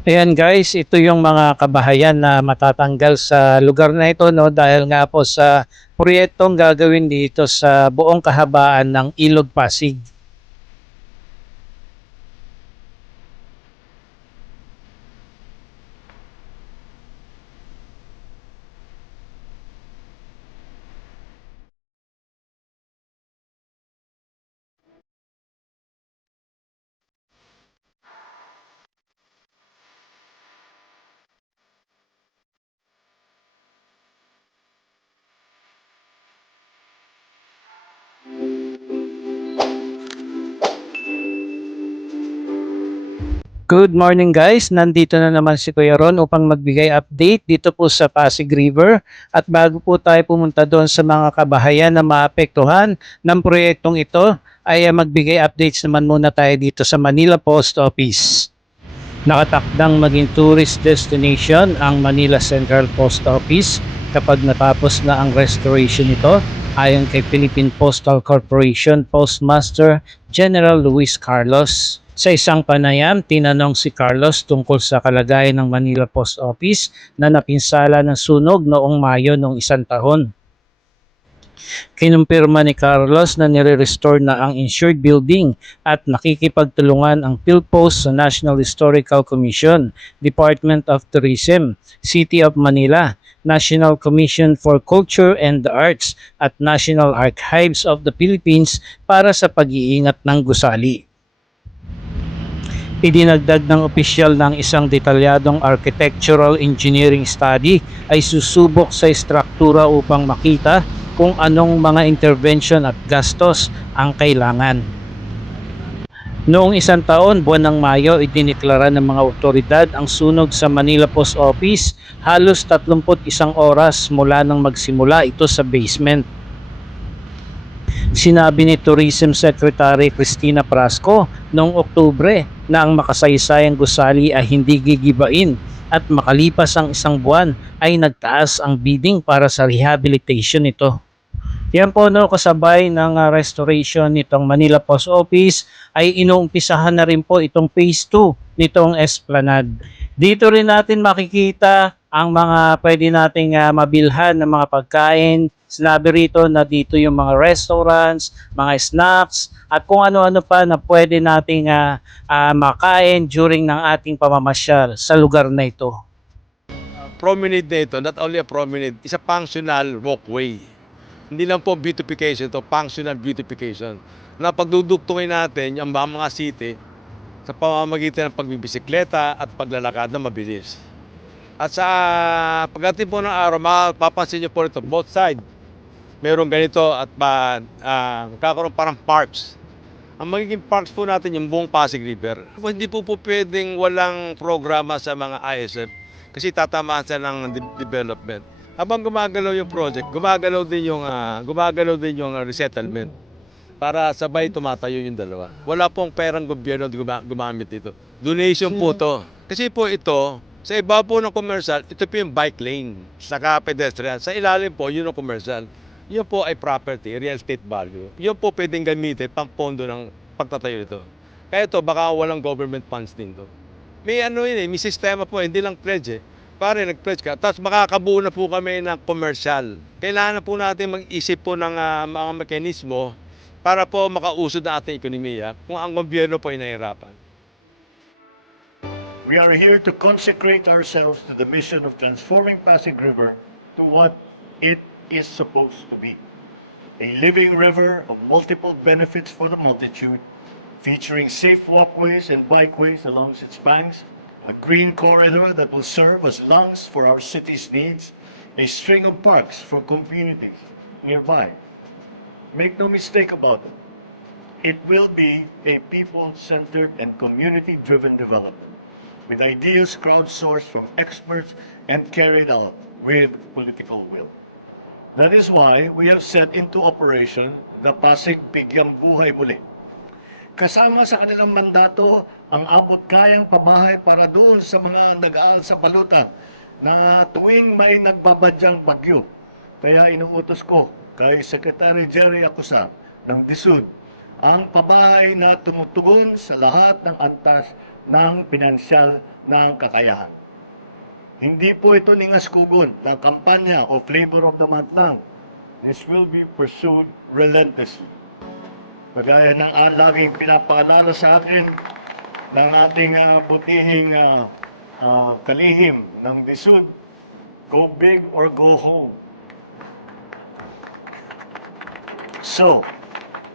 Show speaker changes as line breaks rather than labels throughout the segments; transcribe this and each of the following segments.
Ayan guys, ito yung mga kabahayan na matatanggal sa lugar na ito no dahil nga po sa proyektong gagawin dito sa buong kahabaan ng Ilog Pasig. Good morning guys, nandito na naman si Kuya Ron upang magbigay update dito po sa Pasig River at bago po tayo pumunta doon sa mga kabahayan na maapektuhan ng proyektong ito ay ah, magbigay updates naman muna tayo dito sa Manila Post Office. Nakatakdang maging tourist destination ang Manila Central Post Office kapag natapos na ang restoration nito ayon kay Philippine Postal Corporation Postmaster General Luis Carlos. Sa isang panayam, tinanong si Carlos tungkol sa kalagayan ng Manila Post Office na napinsala ng sunog noong Mayo noong isang taon. Kinumpirma ni Carlos na nire-restore na ang insured building at nakikipagtulungan ang PhilPost sa National Historical Commission, Department of Tourism, City of Manila, National Commission for Culture and the Arts at National Archives of the Philippines para sa pag-iingat ng gusali. Idinagdag ng opisyal ng isang detalyadong architectural engineering study ay susubok sa struktura upang makita kung anong mga intervention at gastos ang kailangan. Noong isang taon, buwan ng Mayo, idiniklara ng mga otoridad ang sunog sa Manila Post Office halos 31 oras mula nang magsimula ito sa basement. Sinabi ni Tourism Secretary Cristina Prasco noong Oktubre na ang makasaysayang gusali ay hindi gigibain at makalipas ang isang buwan ay nagtaas ang bidding para sa rehabilitation nito. Yan po no, kasabay ng ah, restoration nitong Manila Post Office ay inuumpisahan na rin po itong phase 2 nitong Esplanade. Dito rin natin makikita ang mga pwede nating ah, mabilhan ng mga pagkain. Sinabi rito na dito yung mga restaurants, mga snacks, at kung ano-ano pa na pwede nating ah, ah, makain during ng ating pamamasyal sa lugar na ito.
promenade na ito, not only a promenade, is a functional walkway. Hindi lang po beautification ito, functional beautification. Na pagdudugtungin natin yung mga city sa pamamagitan ng pagbibisikleta at paglalakad na mabilis. At sa pagdating po ng araw, mapapansin niyo po ito, both side. Meron ganito at pa, ah, kakaroon parang parks. Ang magiging parks po natin yung buong Pasig River. Hindi po po pwedeng walang programa sa mga ISF kasi tatamaan sila ng de- development. Habang gumagalaw yung project, gumagalaw din yung ah, gumagalaw din yung ah, resettlement para sabay tumatayo yung dalawa. Wala pong perang gobyerno guma- gumamit ito. Donation po to. Kasi po ito, sa iba po ng commercial, ito po yung bike lane, saka pedestrian. Sa ilalim po, yun ang commercial. Yun po ay property, real estate value. Yun po pwedeng gamitin pang pondo ng pagtatayo ito. Kaya ito, baka walang government funds din to. May ano yun eh, may sistema po, hindi lang pledge eh. Pare, nag-pledge ka. Tapos makakabuo na po kami ng commercial. Kailangan na po natin mag-isip po ng ah, mga mekanismo para po makausod ang ating ekonomiya kung ang gobyerno po ay nahihirapan.
We are here to consecrate ourselves to the mission of transforming Pasig River to what it is supposed to be. A living river of multiple benefits for the multitude, featuring safe walkways and bikeways along its banks, a green corridor that will serve as lungs for our city's needs, a string of parks for communities nearby. Make no mistake about it. It will be a people-centered and community-driven development with ideas crowdsourced from experts and carried out with political will. That is why we have set into operation the Pasig Bigyang Buhay Muli. Kasama sa kanilang mandato ang abot kayang pabahay para doon sa mga nag-aaral sa palutan na tuwing may nagbabadyang bagyo. Kaya inuutos ko kay Secretary Jerry Acusa ng DISUD ang pabahay na tumutugon sa lahat ng antas ng pinansyal na kakayahan. Hindi po ito lingas-kugon ng kampanya o flavor of the month lang. This will be pursued relentlessly. Kagaya ng uh, laging pinapaalala sa atin ng ating ah, butihing ah, ah, kalihim ng disud, go big or go home. So,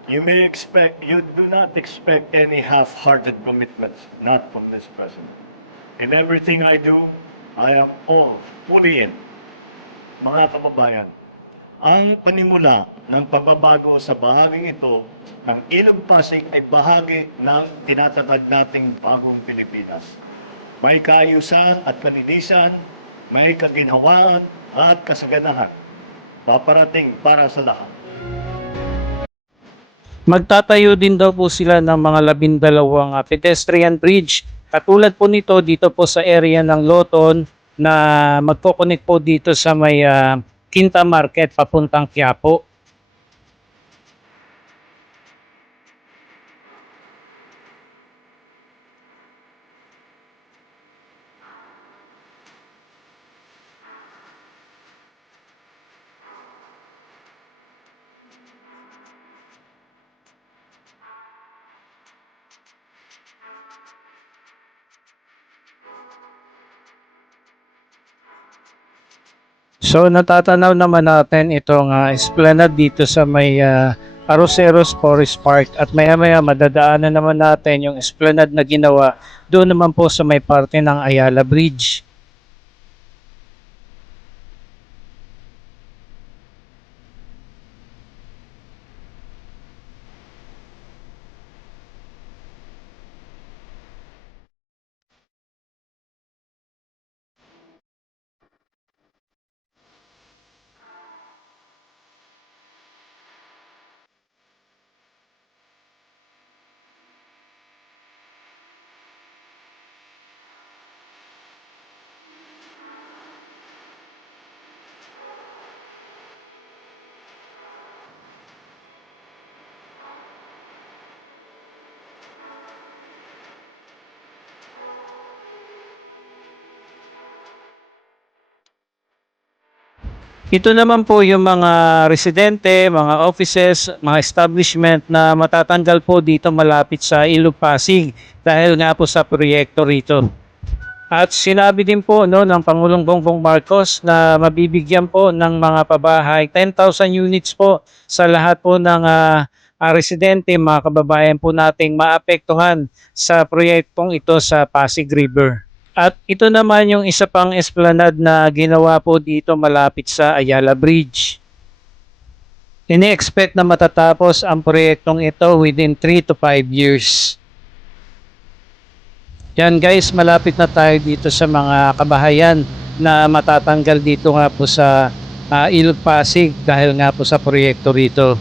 you may expect, you do not expect any half-hearted commitments, not from this president. In everything I do, I am all fully in. Mga kababayan, ang panimula ng pagbabago sa bahaging ito ng Ilog Pasig ay bahagi ng tinatatag nating bagong Pilipinas. May kaayusan at kanilisan, may kaginhawaan at kasaganahan. Paparating para sa lahat.
Magtatayo din daw po sila ng mga labindalawang ah, pedestrian bridge. Katulad po nito dito po sa area ng Loton na magkoconnect po dito sa may ah, Quinta Market papuntang Quiapo. So natatanaw naman natin itong uh, esplanade dito sa may ah, Arroceros Forest Park at maya maya madadaanan naman natin yung esplanade na ginawa doon naman po sa may parte ng Ayala Bridge. Ito naman po yung mga residente, mga offices, mga establishment na matatanggal po dito malapit sa Ilog Pasig dahil nga po sa proyekto rito. At sinabi din po no, ng Pangulong Bongbong Marcos na mabibigyan po ng mga pabahay 10,000 units po sa lahat po ng ah, residente, mga kababayan po nating maapektuhan sa proyektong ito sa Pasig River. At ito naman yung isa pang esplanade na ginawa po dito malapit sa Ayala Bridge. Ini-expect na matatapos ang proyektong ito within 3 to 5 years. Yan guys, malapit na tayo dito sa mga kabahayan na matatanggal dito nga po sa ah, Ilog Pasig dahil nga po sa proyekto rito.